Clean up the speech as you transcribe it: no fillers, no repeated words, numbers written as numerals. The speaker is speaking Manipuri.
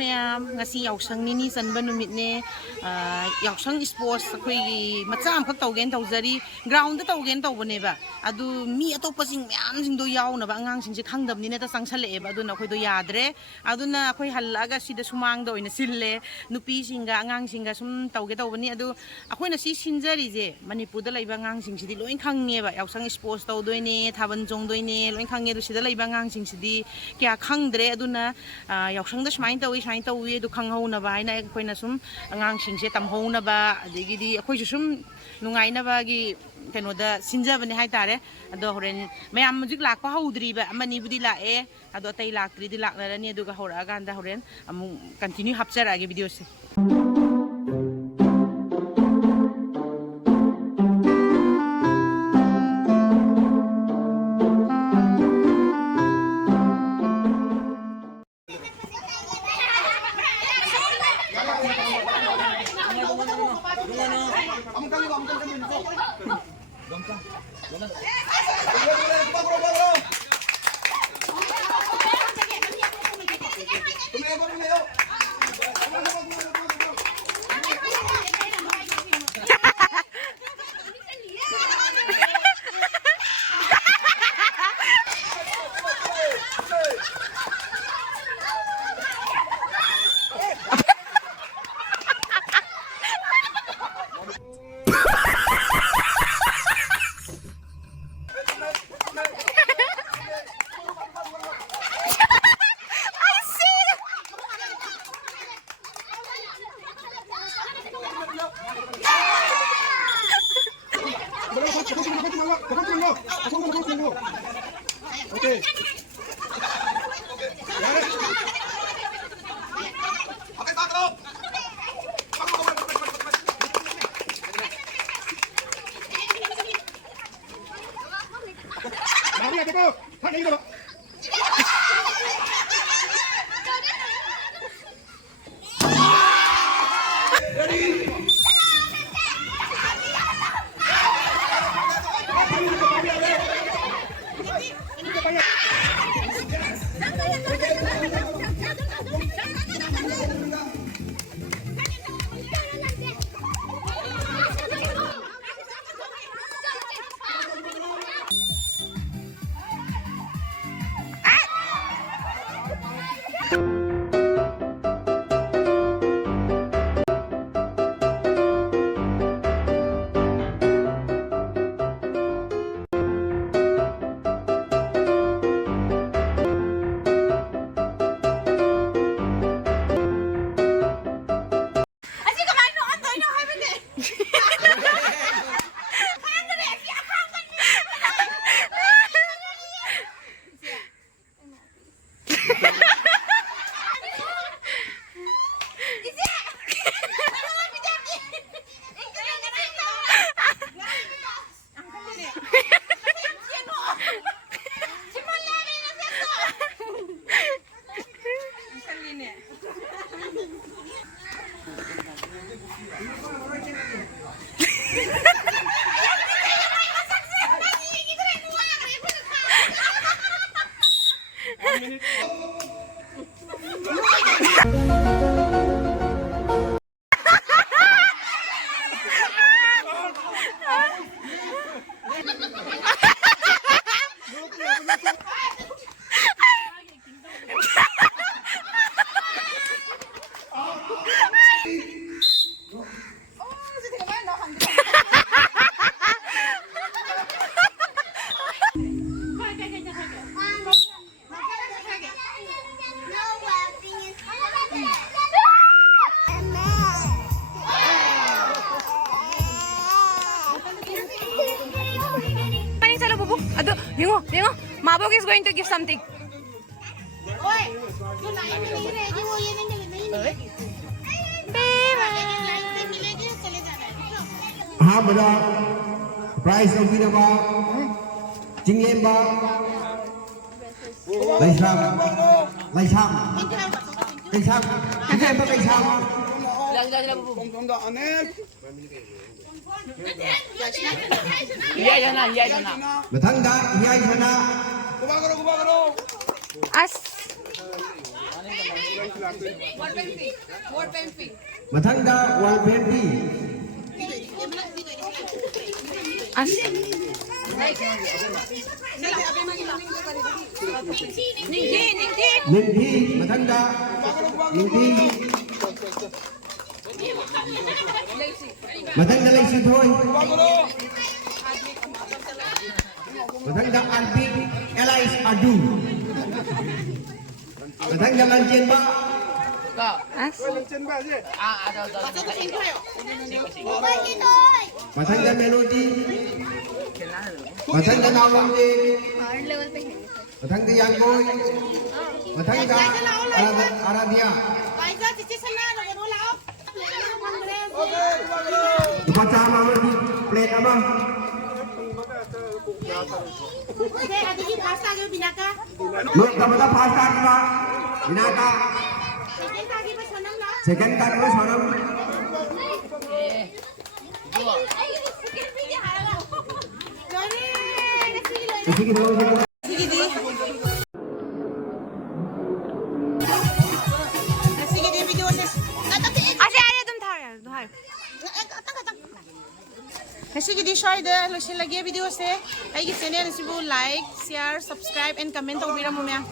ma'am. Ngasi yausang nini sanba numit ne. Yausang sports ako'y matsam kag tawgen tawzari. Ground da tawgen tawbone ba. Adu mi atop pasing ma'am sing do yaw na ba angang sing si kangdam ni na ta sangsale ba. Adu na ako'y do yadre. Adu na ako'y halaga sida sumang do ina sille. Nupi singa angang singa sum tawge tawbani. Adu ako'y na si sinjari je. Manipur da laiba angang sing sidi loin khangye ba. Yausang sports tawdoy ne. Taban jong doy ne. Loin khangye do sida laiba angang sing sidi. Kaya khangdre adu na yausang da smain tawi adu khanghaw na ba na ako'y na sum angang sing se tamhaw na ba adigi ako'y sum nungay na ba gi kano da sinjabani hai tare ado horen mayam mujik lakpa haudri ba amani budi lae ado tay laktri di laklarani adu ga hora ganda horen amu continue hapchara age video se Okay. Yengo, Mabok is going to give something. हाँ बड़ा प्राइस होगी ना बा चिंगें बा लाइशाम लाइशाम लाइशाम चिंगें बा लाइशाम Iya sana. Betangga iya sana. As. Mathangda wall painting. Nindhi, Mathangda, Nindhi. Mathangda Lacy thôi. Mathangda Anpi, Elais Adu. Mathangda Lanchen Ba. Mathangda Melody. Mathangda Nawangde. Mathangda Yangboy. Mathangda Arabia. Baca nama di plate apa? Look, kamu pasta kita. Binaka. Second card lo sonam. Isi kita lo. Nasi shayda losin lagi video se ay ki channel sibu like share subscribe and comment tawbira mo mya